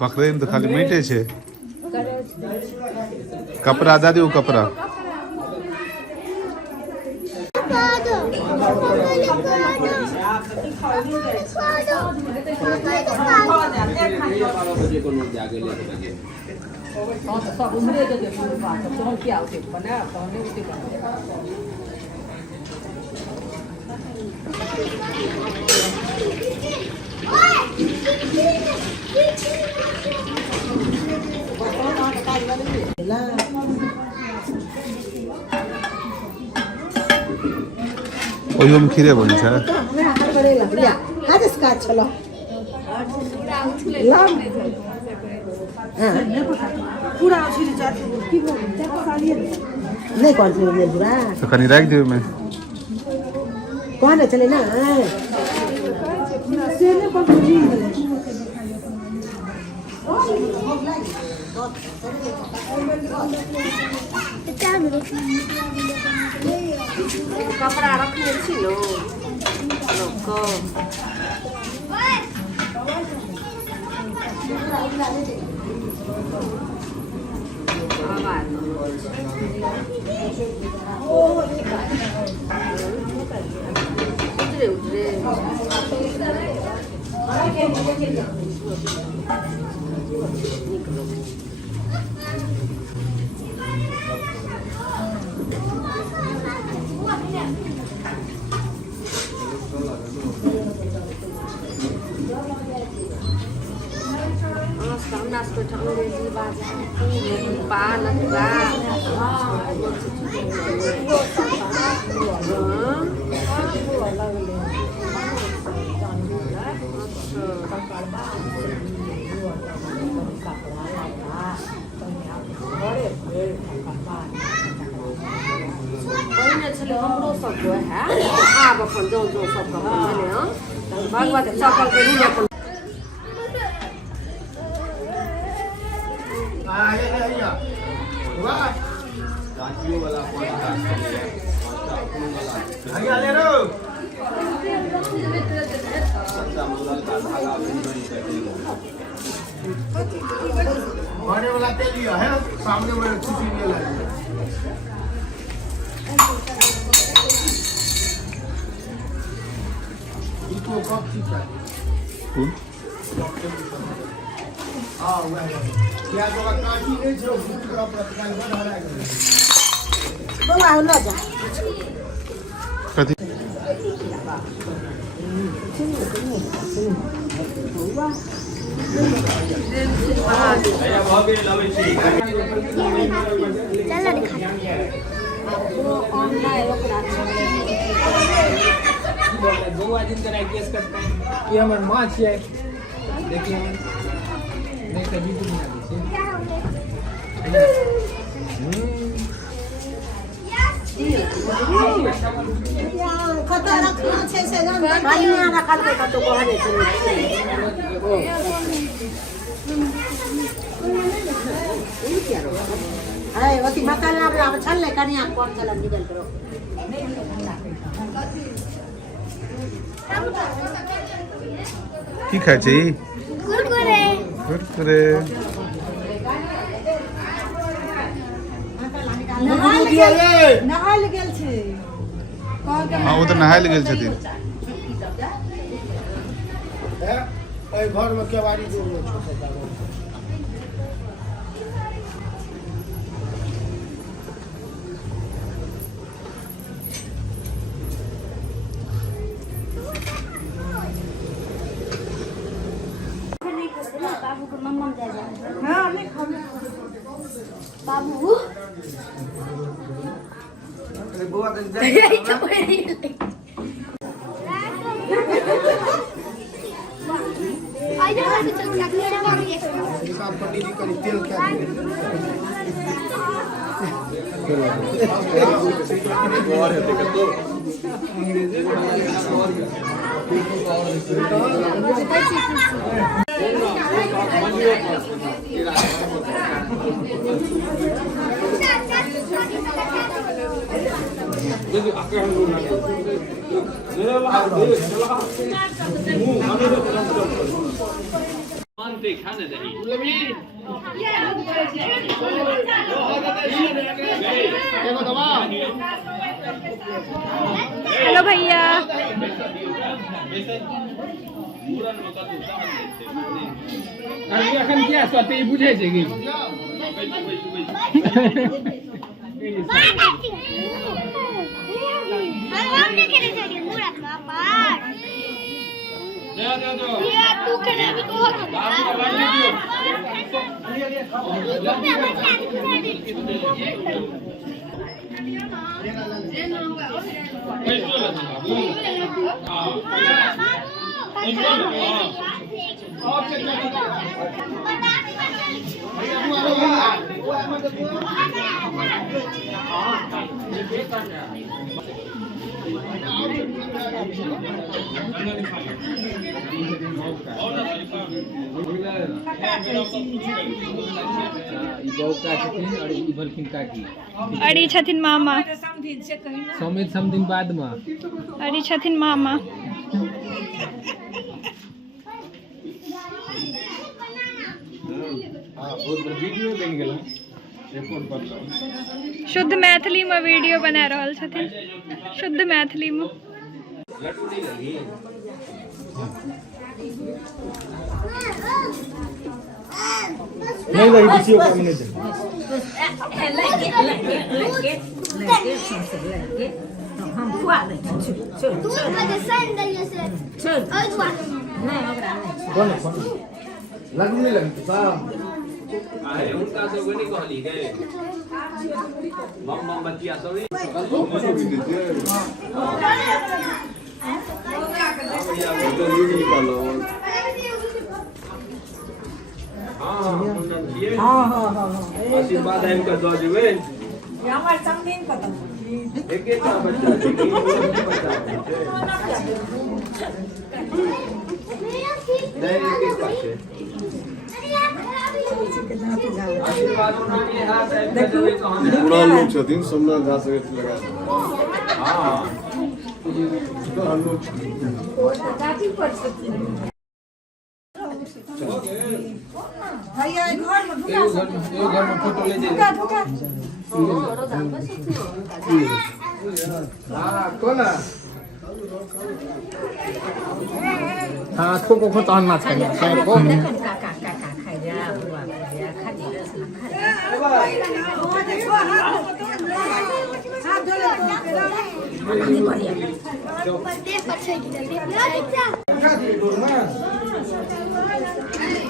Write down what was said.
પકડે તો ખાલી મીઠે છે કપરા દાદી કપરા ओयो में खीरे बनी छ पूरा नहीं कौन सी पूरा तो कनी रख दियो मैं कौन है चले ना कपड़ा रखने छी लो लोग नाश्तो अंग्रेजी बाजा पान हमरो सब है आब अपन जो जो सब भगवत चपल के रूल अपन खाने वाला तेल लिया है सामने में खुशी में ला इसको कब चीज़ है हाँ वह क्या जो काटी नहीं जो दूसरा प्रतिकार बना रहा है बोला ना जा कथी दिन का केस करते हैं ये हमारे माँ है देखिए नहीं कभी भी नहीं खतरा छे से जान भाई ने आना काट के तो कहने चले अरे वती मकान आप छल ले कनिया कौन चला निकल करो की खाय छी कुरकुरे कुरकुरे नहाल गेल छे हां वो तो नहायल गेल छथिन है घर में केवाड़ी जोड़ छोटा बाबू को मम्मा दे दे हां नहीं खा बाबू अरे बुआ के आई जा के चल के मारिए साथ पंडित जी करी तेल क्या और है देखो तो अंग्रेजी हेलो भैया। अखन क्या सोते बुझे छै कि अड़ी छथिन मामा। समित समदिन बाद में अड़ी छथिन मामा। शुद्ध मैथिली में वीडियो बना रहल छथिन। शुद्ध मैथिली में। नहीं लगी किसी को नहीं दे हम खुआ दे छोड़ तू मत सेंड दे से छोड़ और दुआ नहीं ओकरा नहीं कौन लगू नहीं लगती साहब अरे उनका तो नहीं कहली गए मम बतिया तो आशीर्वाद है इनका दो देवे हमार समदीन को एक एक बच्चा पूरा लोग छथिन समना जा सके लगा हां तो हम लोग भैया घर में फोटो ले धोखा धोखा हां कोना हां को तान माछ खाने को काका खाइ जा बुआ खाइ जा खाती रस ना